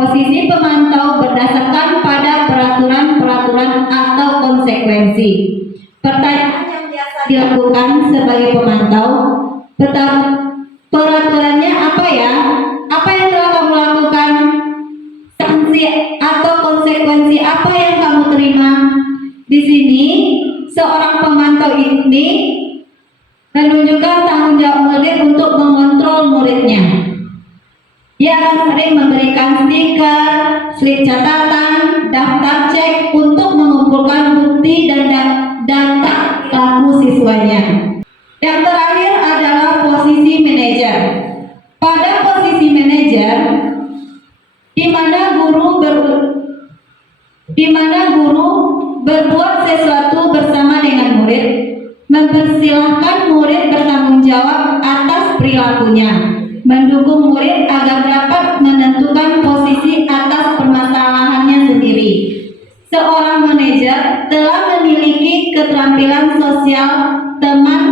posisi pemantau berdasarkan pada peraturan-peraturan atau konsekuensi. Pertanyaan yang biasa dilakukan sebagai pemantau, peraturannya apa ya? Apa yang telah kamu lakukan? Sanksi atau konsekuensi apa yang kamu terima? Di sini, seorang pemantau ini menunjukkan tanggung jawab murid untuk mengontrol muridnya. Ia akan sering memberikan stiker, slip catatan, daftar cek untuk mengumpulkan bukti dan data perilaku siswanya. Yang terakhir adalah posisi manajer. Pada posisi manajer, di mana guru berbuat sesuatu bersama dengan murid, mempersilahkan murid bertanggung jawab atas perilakunya, mendukung murid agar dapat menentukan posisi atas permasalahannya sendiri. Seorang manajer telah memiliki keterampilan sosial teman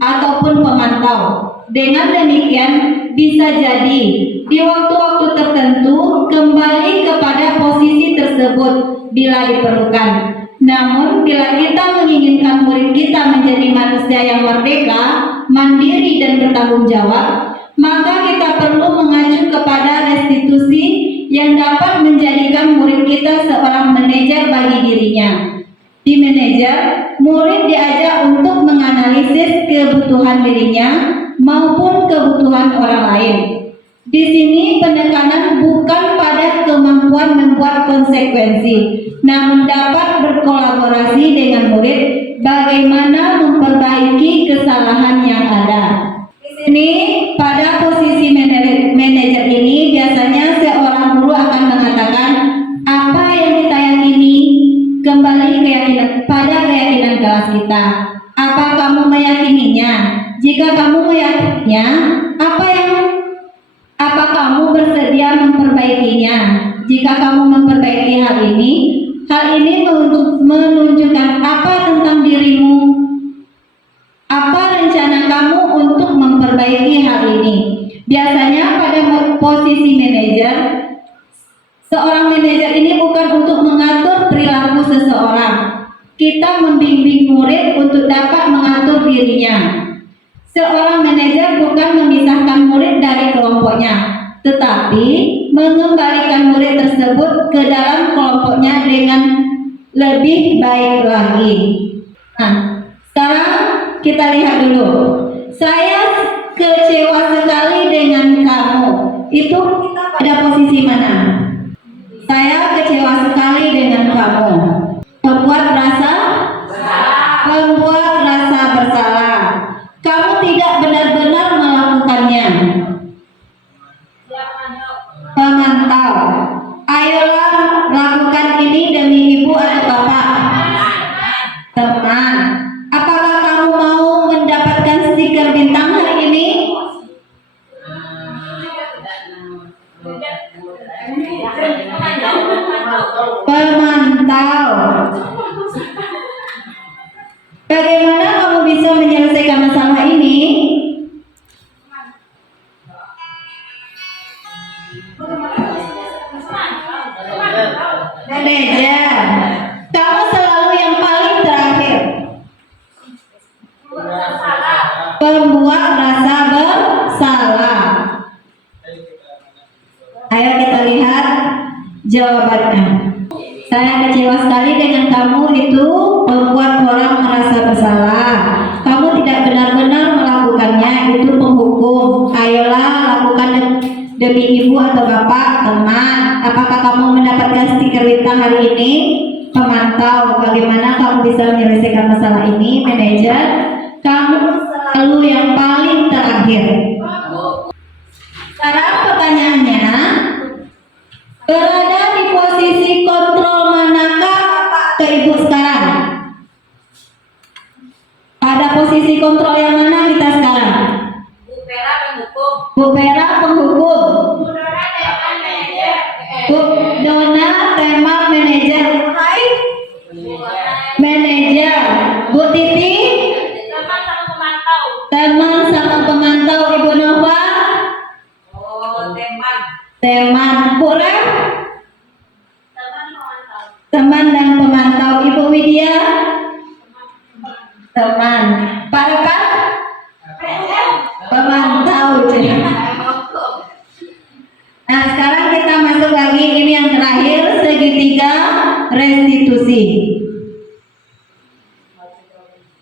ataupun pemantau. Dengan demikian, bisa jadi di waktu-waktu tertentu kembali kepada posisi tersebut bila diperlukan. Namun, bila kita menginginkan murid kita menjadi manusia yang merdeka, mandiri dan bertanggung jawab, maka kita perlu mengacu kepada restitusi yang dapat menjadikan murid kita seorang manajer bagi dirinya. Di manajer, murid diajak untuk menganalisis kebutuhan dirinya maupun kebutuhan orang lain. Di sini penekanan bukan pada kemampuan membuat konsekuensi, namun dapat berkolaborasi dengan murid bagaimana memperbaiki kesalahan yang ada. Di sini pada posisi manajer ini biasanya seorang guru akan mengatakan apa yang kita yakini kembali pada keyakinan kelas kita. Apa kamu meyakininya? Jika kamu meyakininya, apa kamu bersedia memperbaikinya? Jika kamu memperbaiki hal ini menunjukkan apa tentang dirimu? Apa rencana kamu untuk memperbaiki hal ini? Biasanya pada posisi manajer, seorang manajer ini bukan untuk mengatur perilaku seseorang. Kita membimbing murid untuk dapat mengatur dirinya. Seorang manajer bukan memisahkan murid dari kelompoknya, tetapi mengembalikan murid tersebut ke dalam kelompoknya dengan lebih baik lagi. Nah, sekarang kita lihat dulu. Saya kecewa sekali dengan kamu. Itu kita pada posisi mana? Saya kecewa sekali dengan kamu. Membuat rasa bersalah. Kamu tidak benar-benar melakukannya. Pemantau, ayolah lakukan ini demi ibu atau bapak. Teman, apakah kamu mau mendapatkan stiker bintang hari ini? Pemantau, bagaimana kamu bisa menyelesaikan masalah ini? Manajer, kamu selalu yang paling terakhir. Pembuat rasa bersalah. Ayo kita lihat jawabannya. Saya kecewa sekali dengan kamu itu membuat orang merasa bersalah. Kamu tidak benar-benar melakukannya, itu penghukum. Ayolah lakukan demi ibu atau bapak, teman. Apakah kamu mendapatkan stiker bintang hari ini? Pemantau, bagaimana kamu bisa menyelesaikan masalah ini? Manajer, kamu selalu yang paling terakhir. Sekarang pertanyaannya, berada di posisi kontrol manakah ke ibu sekarang? Pada posisi kontrol yang mana kita sekarang? Bu Vera penghukum. Bu Dona tema manajer. Manajer. Bu Titi teman sama pemantau. Ibu Nova Teman. Bu Rem? Teman dan pemantau. Ibu Widya? Teman. Pak Rekan? Pemantau. Nah, sekarang kita masuk lagi, ini yang terakhir, segitiga restitusi.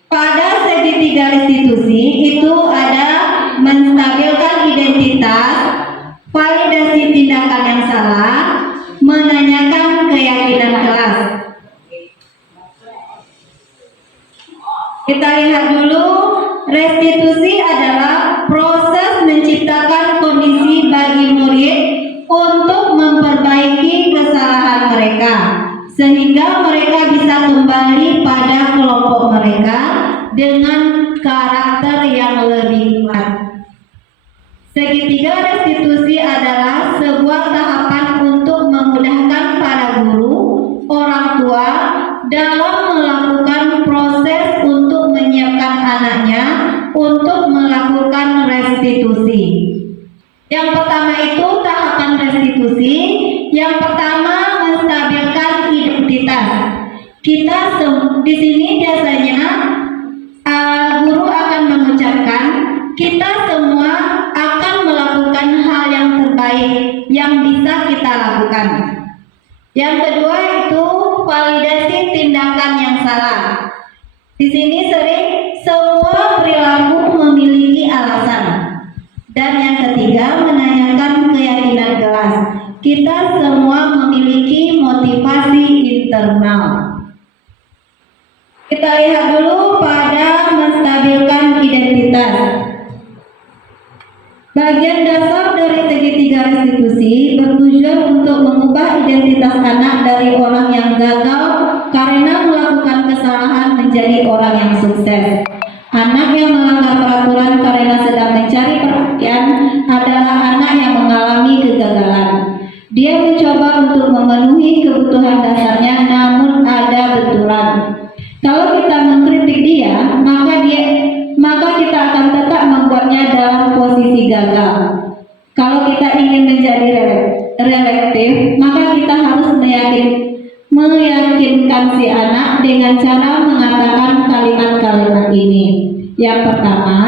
Pada segitiga restitusi itu ada menstabilkan identitas, validasi tindakan yang salah, menanyakan keyakinan kelas. Kita lihat dulu, restitusi adalah proses menciptakan kondisi bagi murid untuk memperbaiki kesalahan mereka, sehingga mereka bisa kembali pada kelompok mereka dengan karakter yang lebih kuat. Segitiga restitusi adalah sebuah tahapan untuk memudahkan para guru, orang tua dalam melakukan proses untuk menyiapkan anaknya untuk melakukan restitusi. Yang pertama itu tahapan restitusi. Yang pertama menstabilkan identitas. Kita di sini biasanya guru akan mengucapkan kita semua akan melakukan hal yang terbaik yang bisa kita lakukan. Yang kedua itu validasi tindakan yang salah. Di sini sering semua perilaku memiliki alasan. Dan yang ketiga menanyakan keyakinan kelas. Kita semua memiliki motivasi internal. Kita lihat dulu pada menstabilkan identitas. Bagian dasar dari segitiga restitusi bertujuan untuk mengubah identitas anak dari orang yang gagal karena melakukan kesalahan menjadi orang yang sukses. Anak yang melanggar peraturan karena sedang mencari perhatian adalah anak yang mengalami kegagalan. Dia mencoba untuk memenuhi kebutuhan dasarnya namun ada benturan. Kalau kita mengkritik dia, maka kita akan tetap membuatnya dalam posisi gagal. Kalau kita ingin menjadi relatif, maka kita harus meyakinkan si anak dengan cara mengatakan kalimat-kalimat ini. Yang pertama,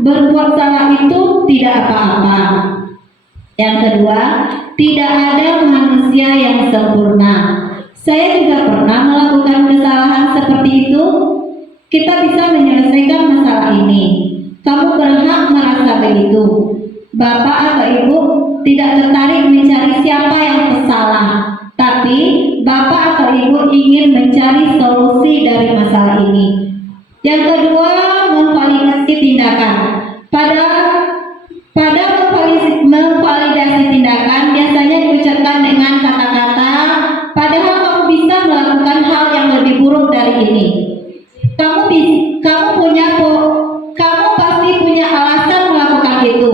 berbuat salah itu tidak apa-apa. Yang kedua, tidak ada manusia yang sempurna. Saya juga pernah melakukan kesalahan seperti itu. Kita bisa menyelesaikan masalah ini. Kamu berhak merasa begitu. Bapak atau ibu tidak tertarik mencari siapa yang salah, tapi bapak atau ibu ingin mencari solusi dari masalah ini. Yang kedua, memvalidasi tindakan. Pada memvalidasi tindakan biasanya diucapkan dengan kata-kata, padahal kamu bisa melakukan hal yang lebih buruk dari ini. Kamu pasti punya alasan melakukan itu.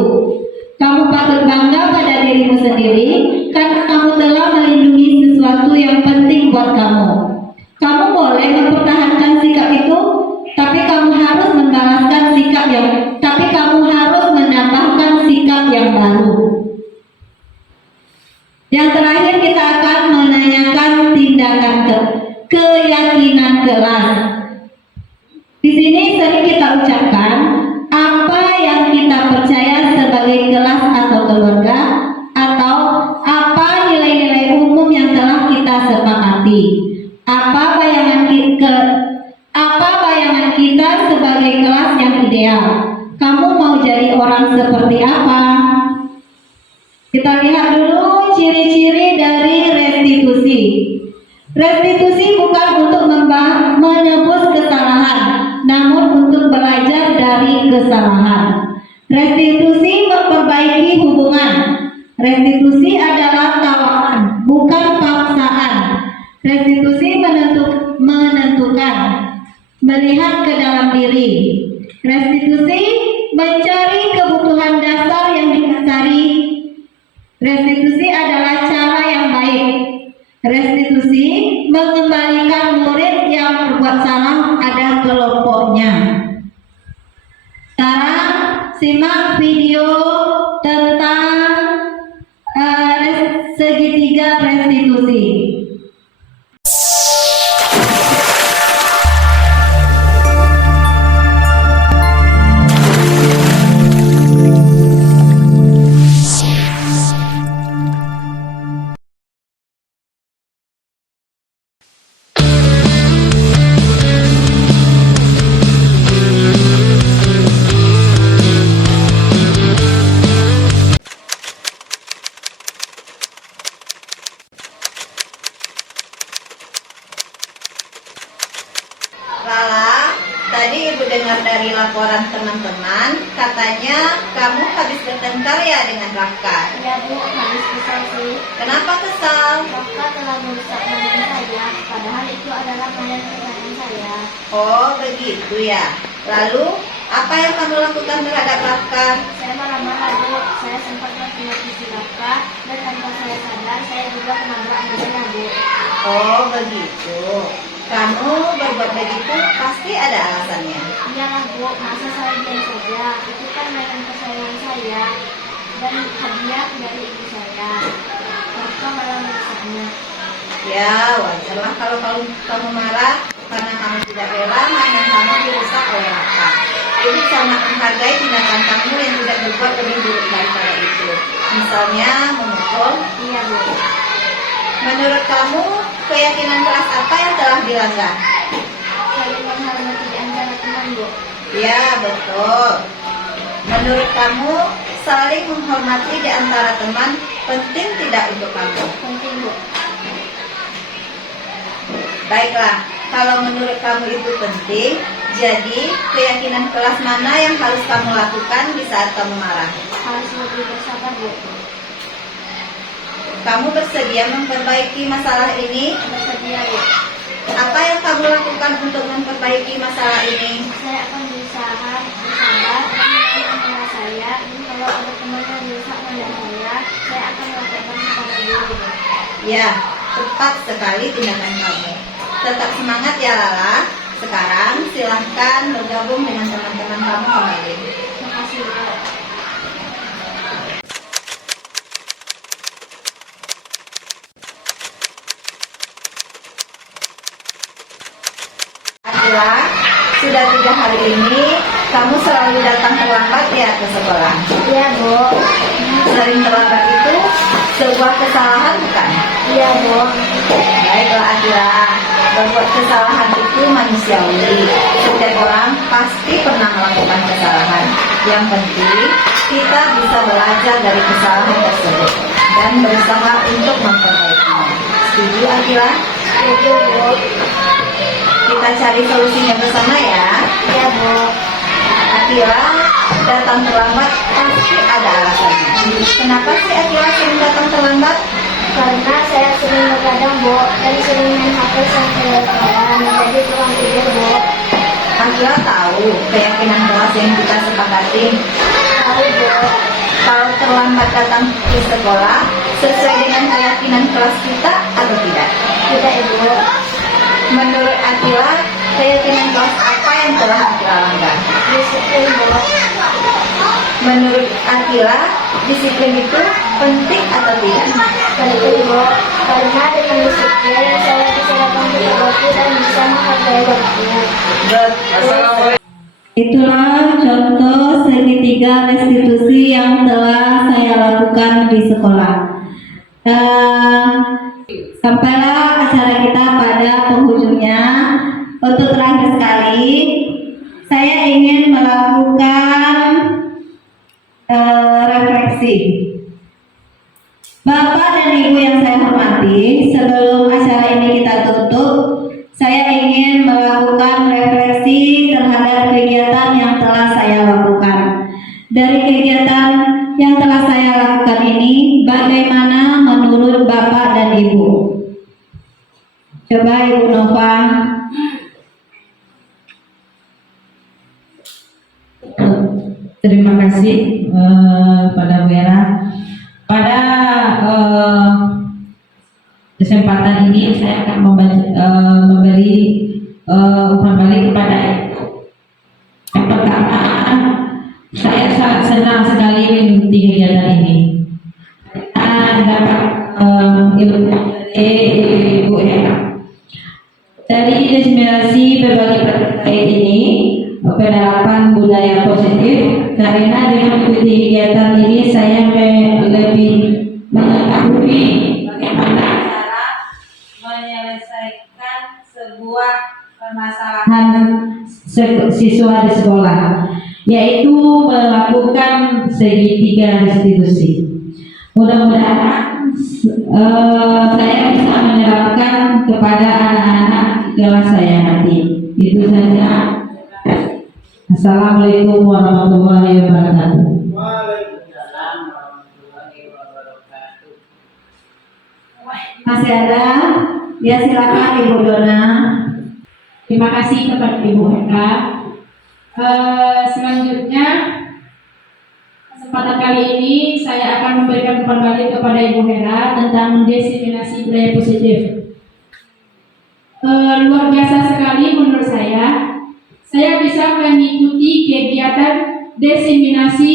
Kamu patut bangga pada dirimu sendiri karena kamu telah melindungi sesuatu yang penting buat kamu. Kamu boleh mempertahankan sikap itu, tapi kamu harus menambahkan sikap yang baru. Yang terakhir kita akan menanyakan tindakan keyakinan kelas. Di sini sering kita ucapkan apa yang kita percaya sebagai kelas atau keluarga, atau apa nilai-nilai umum yang telah kita sepakati. Apa bayangan kita sebagai kelas yang ideal? Kamu mau jadi orang seperti apa? Kita lihat dulu ciri-ciri dari restitusi. Restitusi bukan untuk menebus kesalahan, namun untuk belajar dari kesalahan. Restitusi memperbaiki hubungan. Restitusi adalah tawaran, bukan paksaan. Restitusi menentukan, melihat ke dalam diri. Restitusi mencari kebutuhan dasar yang didasari. Restitusi adalah cara yang baik. Restitusi mengembalikan murid yang berbuat salah pada kelompoknya. Sekarang simak video tentang Tadi Ibu dengar dari laporan teman-teman, katanya kamu habis bertengkar ya dengan Rafka. Ya Bu, habis kesal sih. Kenapa kesal? Rafka telah merusak mainan saya, padahal itu adalah mainan kesayangan saya. Oh, begitu ya. Lalu, apa yang kamu lakukan terhadap Rafka? Saya marah-marah Bu, saya sempat maki-maki si Rafka, dan tanpa saya sadar, saya juga menabrak mesinnya Bu. Oh, begitu. Kamu berbuat begitu pasti ada alasannya. Iyalah Bu, masa saya diam saja, itu kan mainan kesayangan saya, dan hadiah dari ibu saya. Rafka malah merusaknya. Ya, wajarlah kalau kamu marah karena kamu tidak rela mainan kamu dirusak oleh Rafka. Ibu sangat menghargai tindakan kamu yang tidak berbuat lebih buruk daripada itu. Misalnya memukul. Iya Bu. Menurut kamu, keyakinan kelas apa yang telah dilanggar? Saling menghormati di antara teman Bu. Ya, betul. Menurut kamu, saling menghormati di antara teman penting tidak untuk kamu? Penting Bu. Baiklah, kalau menurut kamu itu penting, jadi keyakinan kelas mana yang harus kamu lakukan di saat kamu marah? Harus lebih bersabar Bu. Kamu bersedia memperbaiki masalah ini? Bersedia Bu. Apa yang kamu lakukan untuk memperbaiki masalah ini? Saya akan berusaha bersabar dan menenangkan marah saya. Dan kalau ada teman yang merusak mainan saya akan laporkan kepada guru. Ya, tepat sekali tindakan kamu. Tetap semangat ya Lala. Sekarang silahkan bergabung dengan teman-teman kamu kembali. Terima kasih Bu. Akila, sudah 3 hari ini kamu selalu datang terlambat ya ke sekolah. Iya Bu. Sering terlambat itu sebuah kesalahan bukan? Iya Bu. Baiklah Akila, berbuat kesalahan itu manusiawi. Setiap orang pasti pernah melakukan kesalahan. Yang penting kita bisa belajar dari kesalahan tersebut dan berusaha untuk memperbaikinya. Setuju Akila? Setuju Bu. Kita cari solusinya bersama ya. Iya Bu. Akila datang terlambat pasti ada alasannya. Kenapa sih Akila sering datang terlambat? Karena saya sering begadang Bu, dan sering main HP sampai larut malam, jadi kurang tidur Bu. Akila tahu keyakinan kelas yang kita sepakati. Tahu Bu. Kalau terlambat datang ke sekolah sesuai dengan keyakinan kelas kita atau tidak? Tidak Ibu. Menurut Akila, keyakinan kelas apa yang telah Akila langgar? Disiplin Bu. Menurut Akila, disiplin itu penting atau tidak? Penting Bu. Karena dengan disiplin saya bisa datang ke waktu dan bisa menghargai waktunya. Betul. Itulah contoh segitiga restitusi yang telah saya lakukan di sekolah. Sampailah acara kita pada penghujungnya. Untuk terakhir sekali, saya ingin melakukan refleksi. Bapak dan Ibu yang saya hormati, sebelum acara ini kita tutup, saya ingin melakukan refleksi terhadap kegiatan yang telah saya lakukan. Dari kegiatan yang telah saya lakukan ini, bagaimana menurut Bapak dan Ibu? Coba Ibu Nova. Terima kasih pada Bu Era. Pada kesempatan ini saya akan memberi umpan balik kepada Ibu. Yang pertama, saya sangat senang sekali mengikuti kegiatan ini. Dapat ilmu dari Ibu Era. Dari inspirasi berbagai terkait ini, penerapan budaya positif, karena dengan mengikuti kegiatan ini saya lebih mengetahui bagaimana cara menyelesaikan sebuah permasalahan siswa di sekolah, yaitu melakukan segitiga restitusi. Mudah-mudahan saya bisa menerapkan kepada anak-anak kelas saya nanti. Itu saja. Assalamualaikum warahmatullahi wabarakatuh. Waalaikumsalam warahmatullahi wabarakatuh. Masih ada? Ya silakan Ibu Dona. Terima kasih kepada Ibu Heka. Selanjutnya, kesempatan kali ini saya akan memberikan umpan balik kepada Ibu Hera tentang diseminasi budaya positif. Luar biasa sekali menurut saya. Saya bisa mengikuti kegiatan diseminasi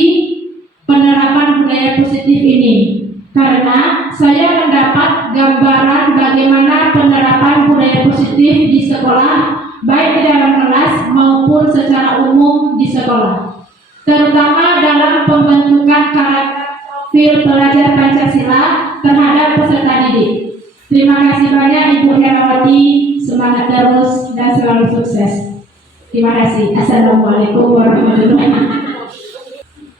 penerapan budaya positif ini karena saya mendapat gambaran bagaimana penerapan budaya positif di sekolah, baik di dalam kelas maupun secara umum di sekolah, terutama dalam pembentukan karakter profil pelajar Pancasila terhadap peserta didik. Terima kasih banyak Ibu Herawati, semangat terus dan selalu sukses. Terima kasih. Assalamualaikum warahmatullahi wabarakatuh.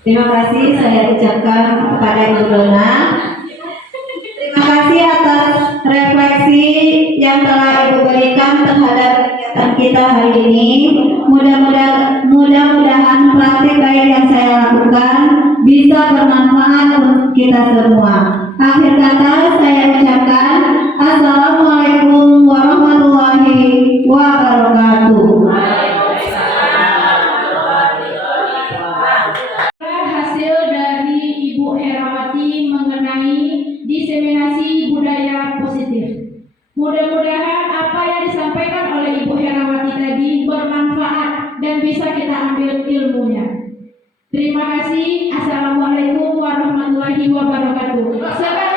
Terima kasih saya ucapkan kepada Ibu Dona. Terima kasih atas refleksi yang telah Ibu berikan terhadap kegiatan kita hari ini. Mudah-mudahan praktik baik yang saya lakukan bisa bermanfaat untuk kita semua. Akhir kata saya ucapkan Assalamualaikum warahmatullahi wabarakatuh. Hasil dari Ibu Herawati mengenai diseminasi budaya positif. Mudah-mudahan apa yang disampaikan oleh Ibu Herawati tadi bermanfaat dan bisa kita ambil ilmunya. Terima kasih. Assalamualaikum warahmatullahi wabarakatuh. Sekarang